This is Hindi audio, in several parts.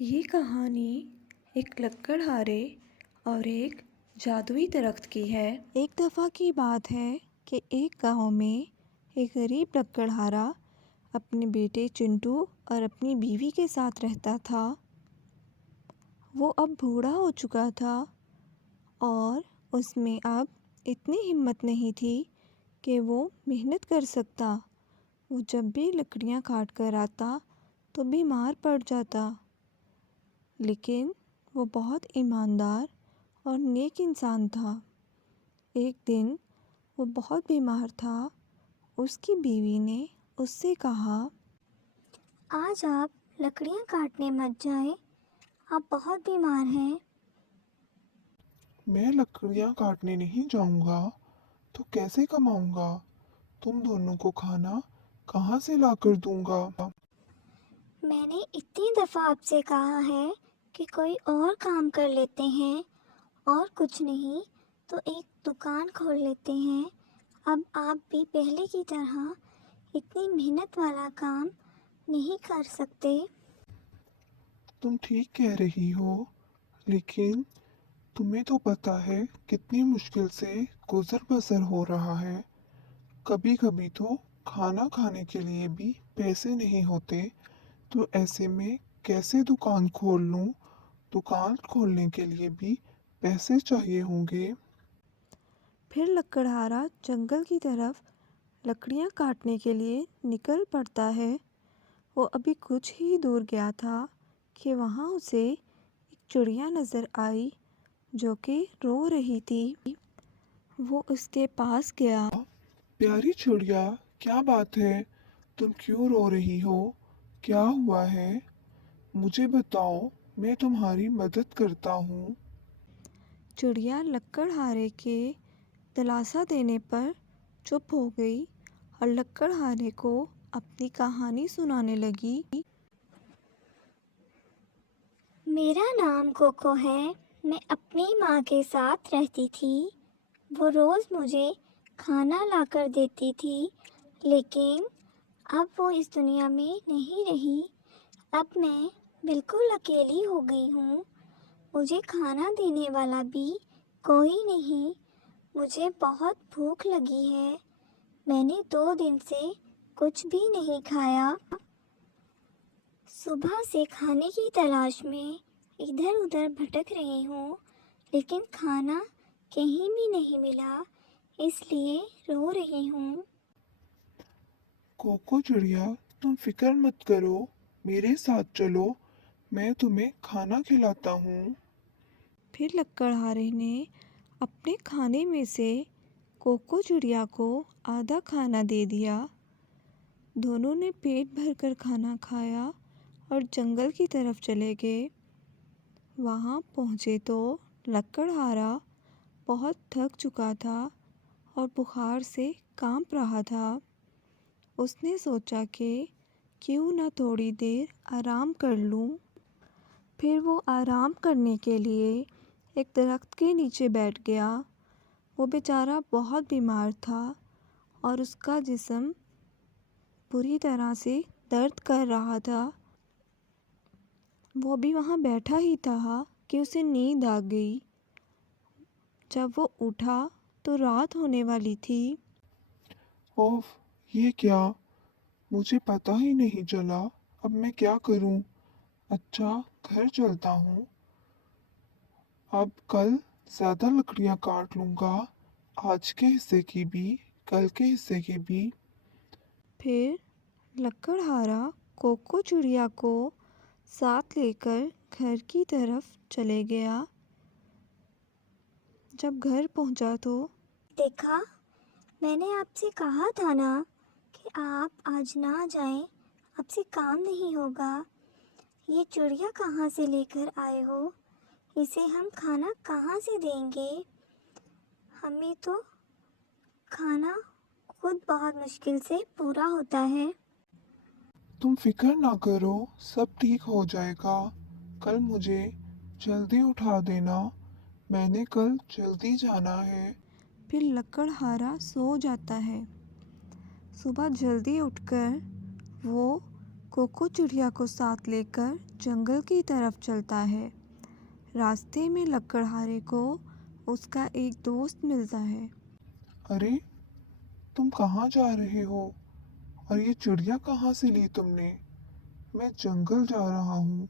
ये कहानी एक लकड़हारे और एक जादुई दरख्त की है। एक दफ़ा की बात है कि एक गांव में एक गरीब लकड़हारा अपने बेटे चिंटू और अपनी बीवी के साथ रहता था। वो अब बूढ़ा हो चुका था और उसमें अब इतनी हिम्मत नहीं थी कि वो मेहनत कर सकता। वो जब भी लकड़ियाँ काट कर आता तो बीमार पड़ जाता। लेकिन वो बहुत ईमानदार और नेक इंसान था। एक दिन वो बहुत बीमार था। उसकी बीवी ने उससे कहा, आज आप लकड़ियाँ काटने मत जाएं, आप बहुत बीमार हैं। मैं लकड़ियाँ काटने नहीं जाऊँगा तो कैसे कमाऊँगा? तुम दोनों को खाना कहाँ से लाकर दूँगा? मैंने इतनी दफ़ा आपसे कहा है कि कोई और काम कर लेते हैं और कुछ नहीं तो एक दुकान खोल लेते हैं। अब आप भी पहले की तरह इतनी मेहनत वाला काम नहीं कर सकते। तुम ठीक कह रही हो, लेकिन तुम्हें तो पता है कितनी मुश्किल से गुजर बसर हो रहा है। कभी कभी तो खाना खाने के लिए भी पैसे नहीं होते, तो ऐसे में कैसे दुकान खोल लूँ? दुकान खोलने के लिए भी पैसे चाहिए होंगे। फिर लकड़हारा जंगल की तरफ लकड़ियाँ काटने के लिए निकल पड़ता है। वो अभी कुछ ही दूर गया था कि वहाँ उसे एक चिड़िया नज़र आई जो कि रो रही थी। वो उसके पास गया। प्यारी चिड़िया, क्या बात है? तुम क्यों रो रही हो? क्या हुआ है? मुझे बताओ, मैं तुम्हारी मदद करता हूँ। चिड़िया लकड़हारे के दिलासा देने पर चुप हो गई और लकड़हारे को अपनी कहानी सुनाने लगी। मेरा नाम कोको है। मैं अपनी माँ के साथ रहती थी। वो रोज़ मुझे खाना लाकर देती थी, लेकिन अब वो इस दुनिया में नहीं रही। अब मैं बिल्कुल अकेली हो गई हूँ। मुझे खाना देने वाला भी कोई नहीं। मुझे बहुत भूख लगी है। मैंने 2 दिन से कुछ भी नहीं खाया। सुबह से खाने की तलाश में इधर उधर भटक रही हूँ, लेकिन खाना कहीं भी नहीं मिला, इसलिए रो रही हूँ। कोको चिड़िया, तुम फिक्र मत करो, मेरे साथ चलो, मैं तुम्हें खाना खिलाता हूँ। फिर लकड़हारे ने अपने खाने में से कोको चिड़िया को आधा खाना दे दिया। दोनों ने पेट भरकर खाना खाया और जंगल की तरफ चले गए। वहाँ पहुँचे तो लकड़हारा बहुत थक चुका था और बुखार से कांप रहा था। उसने सोचा कि क्यों ना थोड़ी देर आराम कर लूं। फिर वो आराम करने के लिए एक दरख्त के नीचे बैठ गया। वो बेचारा बहुत बीमार था और उसका जिस्म बुरी तरह से दर्द कर रहा था। वो भी वहाँ बैठा ही था कि उसे नींद आ गई। जब वो उठा तो रात होने वाली थी। ओफ, ये क्या? मुझे पता ही नहीं चला। अब मैं क्या करूँ? अच्छा, घर चलता हूँ। अब कल ज्यादा लकड़ियाँ काट लूँगा। आज के हिस्से की भी, कल के हिस्से की भी। फिर लकड़हारा कोको चिड़िया को साथ लेकर घर की तरफ चले गया। जब घर पहुंचा तो देखा, मैंने आपसे कहा था ना कि आप आज ना जाएं, आपसे काम नहीं होगा। ये चिड़िया कहाँ से लेकर आए हो? इसे हम खाना कहाँ से देंगे? हमें तो खाना खुद बहुत मुश्किल से पूरा होता है। तुम फिक्र ना करो, सब ठीक हो जाएगा। कल मुझे जल्दी उठा देना, मैंने कल जल्दी जाना है। फिर लकड़हारा सो जाता है। सुबह जल्दी उठकर वो कोको चिड़िया को साथ लेकर जंगल की तरफ चलता है। रास्ते में लकड़हारे को उसका एक दोस्त मिलता है। अरे, तुम कहाँ जा रहे हो? और ये चिड़िया कहाँ से ली तुमने? मैं जंगल जा रहा हूँ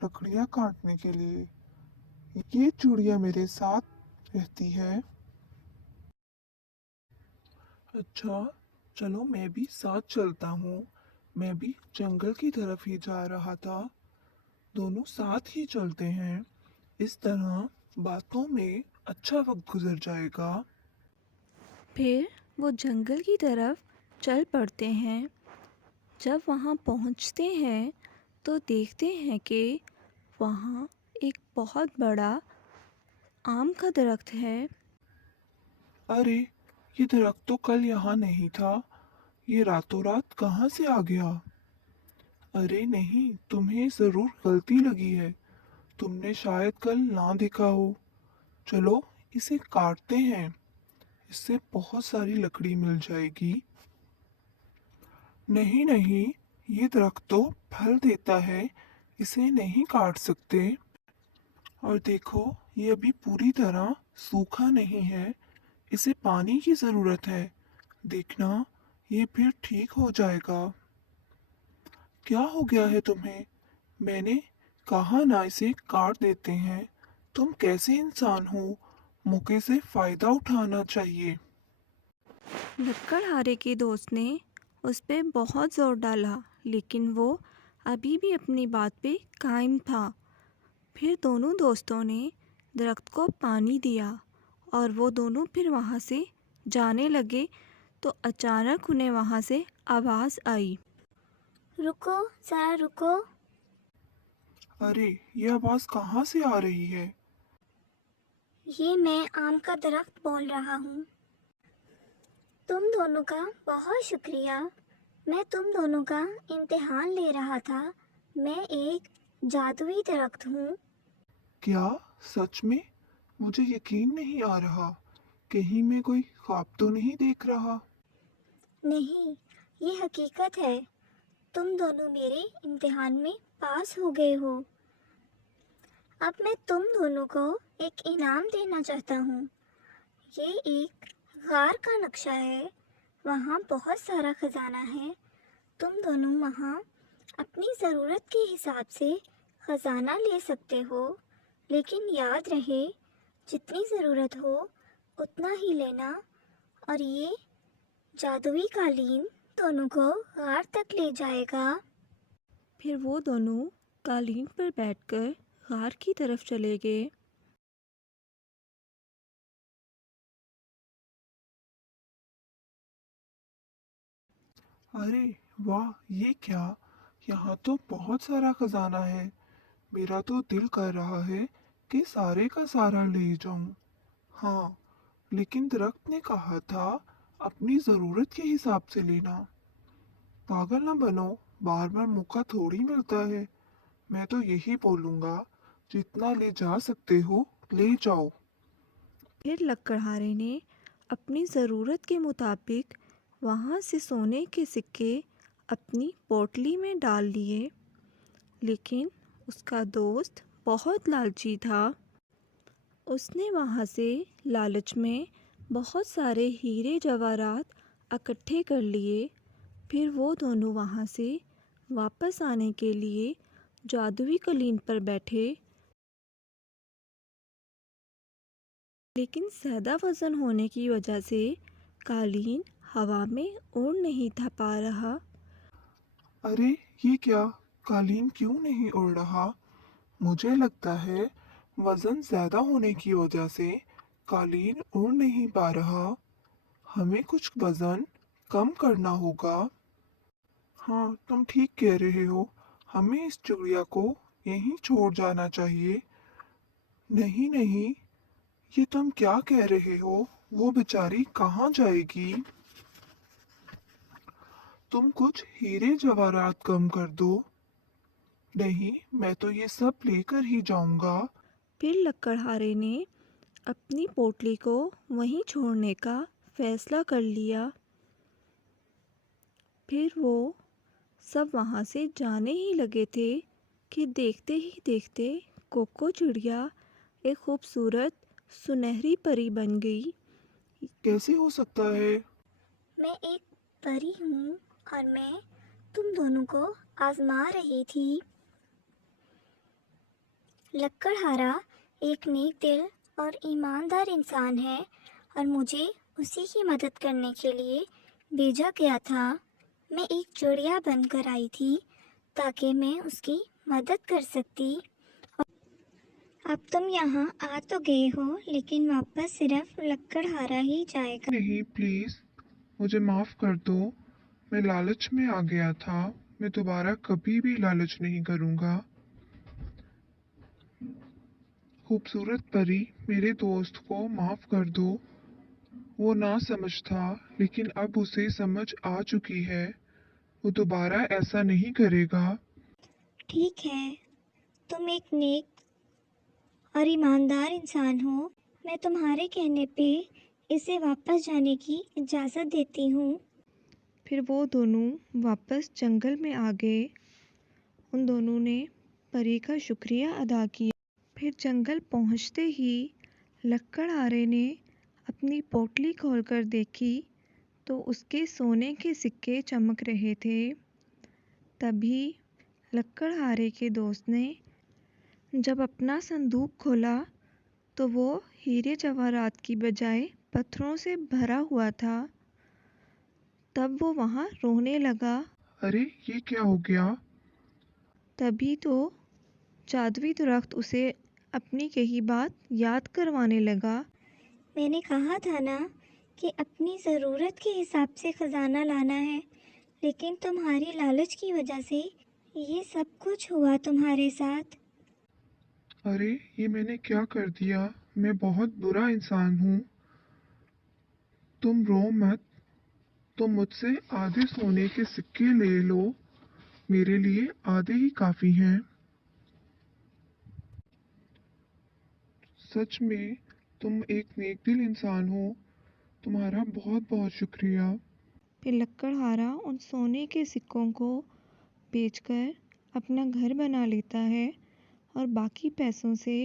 लकड़ियाँ काटने के लिए। ये चिड़िया मेरे साथ रहती है। अच्छा, चलो मैं भी साथ चलता हूँ। मैं भी जंगल की तरफ ही जा रहा था। दोनों साथ ही चलते हैं। इस तरह बातों में अच्छा वक्त गुजर जाएगा। फिर वो जंगल की तरफ चल पड़ते हैं। जब वहाँ पहुँचते हैं तो देखते हैं कि वहाँ एक बहुत बड़ा आम का दरख्त है। अरे, ये दरख्त तो कल यहाँ नहीं था। ये रातों रात कहाँ से आ गया? अरे नहीं, तुम्हें जरूर गलती लगी है। तुमने शायद कल ना देखा हो। चलो, इसे काटते हैं। इससे बहुत सारी लकड़ी मिल जाएगी। नहीं नहीं, ये दरख्त तो फल देता है। इसे नहीं काट सकते। और देखो, ये अभी पूरी तरह सूखा नहीं है। इसे पानी की जरूरत है। देखना, ये फिर ठीक हो जाएगा। क्या हो गया है तुम्हें? मैंने कहा ना, इसे काट देते हैं। तुम कैसे इंसान हो? मौके से फायदा उठाना चाहिए। लकड़हारे के दोस्त ने उस पे बहुत ज़ोर डाला, लेकिन वो अभी भी अपनी बात पे कायम था। फिर दोनों दोस्तों ने दरख्त को पानी दिया और वो दोनों फिर वहाँ से जाने लगे तो अचानक उन्हें वहाँ से आवाज़ आई। रुको, ज़रा रुको। अरे, ये आवाज कहाँ से आ रही है? ये मैं आम का दरख्त बोल रहा हूँ। तुम दोनों का बहुत शुक्रिया। मैं तुम दोनों का इम्तिहान ले रहा था। मैं एक जादुई दरख्त हूँ। क्या? सच में? मुझे यकीन नहीं आ रहा। कहीं मैं कोई ख्वाब तो नहीं देख रहा? नहीं, ये हकीकत है। तुम दोनों मेरे इम्तिहान में पास हो गए हो। अब मैं तुम दोनों को एक इनाम देना चाहता हूँ। ये एक गार का नक्शा है। वहाँ बहुत सारा खजाना है। तुम दोनों वहाँ अपनी ज़रूरत के हिसाब से खजाना ले सकते हो, लेकिन याद रहे, जितनी ज़रूरत हो उतना ही लेना। और ये जादुई कालीन दोनों को गार तक ले जाएगा। फिर वो दोनों कालीन पर बैठकर गार की तरफ चले गए। अरे वाह, ये क्या! यहाँ तो बहुत सारा खजाना है। मेरा तो दिल कर रहा है कि सारे का सारा ले जाऊं। हाँ, लेकिन दरख्त ने कहा था अपनी जरूरत के हिसाब से लेना। पागल न बनो, बार बार मौका थोड़ी मिलता है। मैं तो यही बोलूंगा, जितना ले जा सकते हो ले जाओ। फिर लकड़हारे ने अपनी ज़रूरत के मुताबिक वहाँ से सोने के सिक्के अपनी पोटली में डाल लिए, लेकिन उसका दोस्त बहुत लालची था। उसने वहाँ से लालच में बहुत सारे हीरे जवाहरात इकट्ठे कर लिए। फिर वो दोनों वहाँ से वापस आने के लिए जादुई कालीन पर बैठे, लेकिन ज़्यादा वज़न होने की वजह से कालीन हवा में उड़ नहीं था पा रहा। अरे, ये क्या! कालीन क्यों नहीं उड़ रहा? मुझे लगता है वजन ज्यादा होने की वजह से कालीन उड़ नहीं पा रहा। हमें कुछ वजन कम करना होगा। हाँ, तुम ठीक कह रहे हो। हमें इस चिड़िया को यहीं छोड़ जाना चाहिए। नहीं नहीं, ये तुम क्या कह रहे हो? वो बेचारी कहाँ जाएगी? तुम कुछ हीरे जवाहरात कम कर दो। नहीं, मैं तो ये सब लेकर ही जाऊंगा। फिर लकड़हारे ने अपनी पोटली को वहीं छोड़ने का फैसला कर लिया। फिर वो सब वहाँ से जाने ही लगे थे कि देखते ही देखते कोको चिड़िया एक खूबसूरत सुनहरी परी बन गई। कैसे हो सकता है? मैं एक परी हूँ और मैं तुम दोनों को आजमा रही थी। लकड़हारा एक नेक दिल और ईमानदार इंसान है और मुझे उसी की मदद करने के लिए भेजा गया था। मैं एक चिड़िया बनकर आई थी ताकि मैं उसकी मदद कर सकती। अब तुम यहाँ आ तो गए हो, लेकिन वापस सिर्फ लकड़हारा ही जाएगा। नहीं, प्लीज मुझे माफ कर दो। मैं लालच में आ गया था। मैं दोबारा कभी भी लालच नहीं करूंगा। खूबसूरत परी, मेरे दोस्त को माफ कर दो। वो ना समझ था, लेकिन अब उसे समझ आ चुकी है। वो दोबारा ऐसा नहीं करेगा। ठीक है, तुम एक नेक और ईमानदार इंसान हो। मैं तुम्हारे कहने पे इसे वापस जाने की इजाज़त देती हूँ। फिर वो दोनों वापस जंगल में आ गए। उन दोनों ने परी का शुक्रिया अदा किया। फिर जंगल पहुंचते ही लकड़हारे ने अपनी पोटली खोलकर देखी तो उसके सोने के सिक्के चमक रहे थे। तभी लकड़हारे के दोस्त ने जब अपना संदूक खोला तो वो हीरे जवाहरात की बजाय पत्थरों से भरा हुआ था। तब वो वहाँ रोने लगा। अरे, ये क्या हो गया? तभी तो जादुई दरख्त उसे अपनी कही बात याद करवाने लगा। मैंने कहा था ना कि अपनी ज़रूरत के हिसाब से ख़जाना लाना है, लेकिन तुम्हारी लालच की वजह से ये सब कुछ हुआ तुम्हारे साथ। अरे, ये मैंने क्या कर दिया? मैं बहुत बुरा इंसान हूँ। तुम रो मत। तुम मुझसे आधे सोने के सिक्के ले लो। मेरे लिए आधे ही काफी हैं। सच में तुम एक नेकदिल इंसान हो। तुम्हारा बहुत बहुत शुक्रिया। फिर लकड़हारा उन सोने के सिक्कों को बेचकर अपना घर बना लेता है और बाकी पैसों से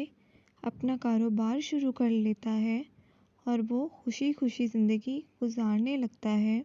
अपना कारोबार शुरू कर लेता है और वो खुशी खुशी ज़िंदगी गुजारने लगता है।